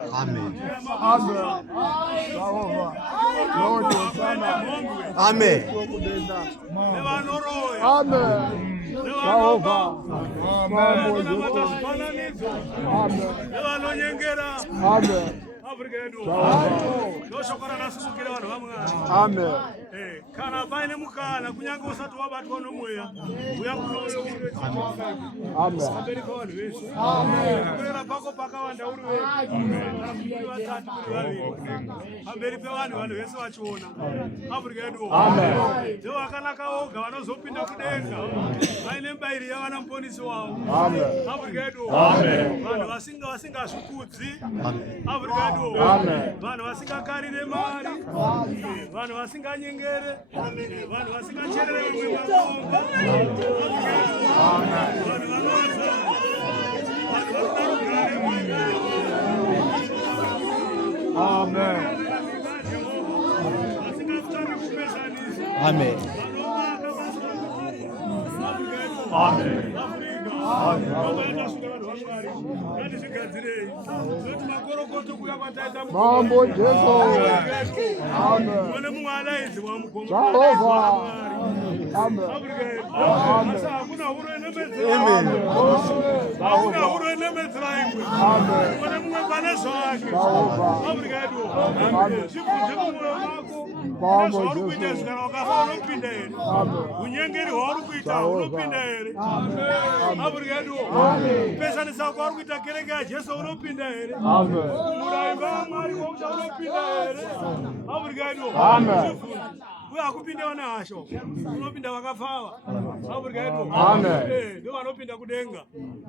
Amen. Amen. Amen. Kana paine mukana kunyange usati wabatwa nomweya uyakunoyo kuera pako pakawanda uri vatatu kuri vaviri pamberi pevanhu vanhu vese vachiona afrika yedu ndo vakanaka oga vanozopinda kudenga vaine mubayiri yavana muponesi wavo afrika yedu vanhu vasingazvikudzi afrika yedu vanhu vasingakarire mari vanhu vasinganyengere vanhu vasingacherere mumwe makomba vanhu vanoza Amen. Mambo Jesu. Amen. unyengeri hwauri kuita unopinda here afrika yedu kupesanisa kwauri kuita kereke yajesu unopinda here murayimba wamwari wauta unopinda here afrika yedu uye hakupindewa nehasho unopinda vakafava afrika yedu ndo vanopinda kudenga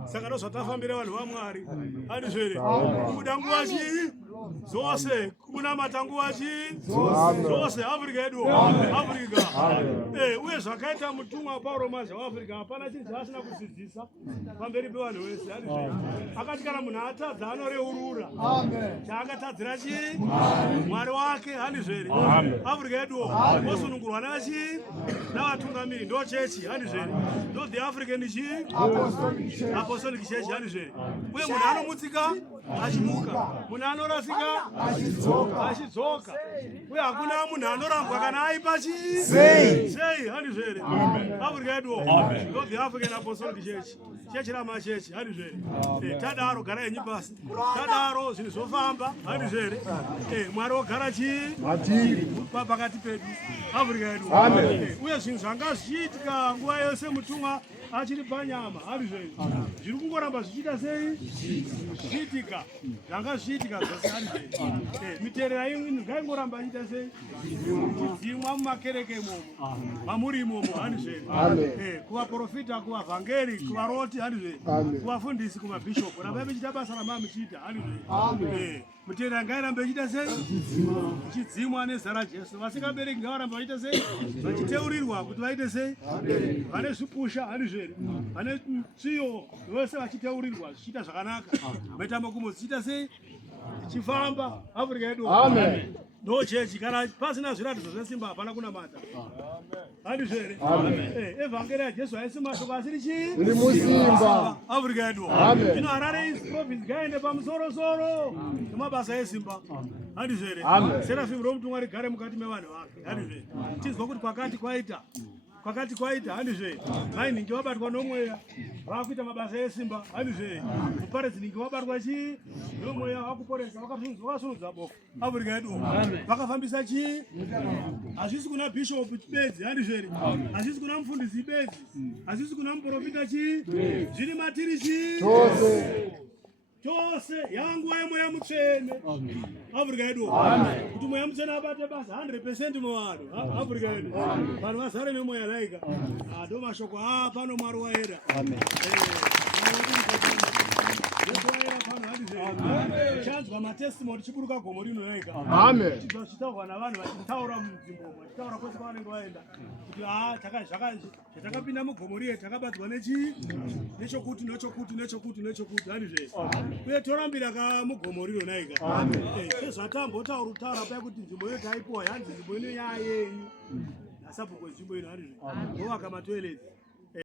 saka ndozvatafambira vanhu vamwari handizvere kubuda nguva chii zvose kunamata nguva chii zvose afrika yedu afrika uye zvakaita mutumwa pauro mazha waafrica hapana chinhu chaasina kudzidzisa pamberi pevanhu vese handizvere akati kana munhu atadza anoreurura chaakatadzira chii mwari wake handizvere afrika yedu osunungurwa nachii navatungamiri ndo chechi handizvere ndo the african chii apostolic church handizvere uye munhu anomutsika achimuka munhu anorasika achidzoka uye hakuna munhu anorambwa kana aipa chii sei handizvere afrika yedu ndo the african apostolic church chechi ramachechi handizvere tadaro garai nyi pasi tadaro zvinhu zvofamba handizvere mwari wogara chii pakati pedu afrika yedu uye zvinhu zvanga zvichiitika nguva yose mutumwa achiri panyama handizvere zviri kungoramba zvichiita sei zvichiitika zvanga zvichiitika zvose handizvere miteerera imwe ngaingoramba ichiita sei chidzimwa mumakereke imomo mamuri imomo handizvere kuvaprofita kuvavhangeri kuvaroti handizvere kuvafundisi kumabhishopu rambai muchiita basa ramaa muchiita handizvere miteerera ngairambe ichiita sei chidzimwa nezara jesu vasingabereki ngavaramba vachiita sei vachiteurirwa kuti vaite sei vane zvipusha handizvere vane tsviyo vose vachiteurirwa zvichiita zvakanaka maitamba kumo zichiita sei chifamba afrika yedu ndo chechi kana pasina zviratidzo zvesimba hapana kunamata handizvere evhangeri yajesu haisi mashoko asiri chii iri musimba afrika yedu zvino harare province ngaende pamusorosoro nemabasa esimba handizvere serafim romutumwa rigare mukati mevanhu vake handizvere tinzwa kuti kwakati kwaita handizvere mainhingi wabatwa nomweya vakuita mabasa esimba handizvere mupareziningi wabatwa chii nomweya wakuporesa wakasunudza bofu afrika yedu vakafambisa chii hazvisi kuna bhishopu bedzi handizvere hazvisi kuna mufundisi bedzi hazvisi kuna muprofita chii zviri matiri chii chose yanguva yemweya mutsvene afrika yedu kuti mweya mutsvene abate basa 100% muvanhu afrika yedu vanhu vazare nemweya laika ndo mashoko pano mwari waera chanzwa matestimoni chiburuka gomo rino laika chitaurwa navanhu vachitaura munzvimbo vachitaura kwese kwavanenge vaenda kuti zvatakapinda mugomo riye takabatswa nechii nechokuti handizve uye torambira kamugomo rino naika sezvatambotaura paya kuti nzvimbo iyo taipiwa yanzi nzvimbo ino yayenyu nasabhuko nzvimbo ino handizve ovaka matoileti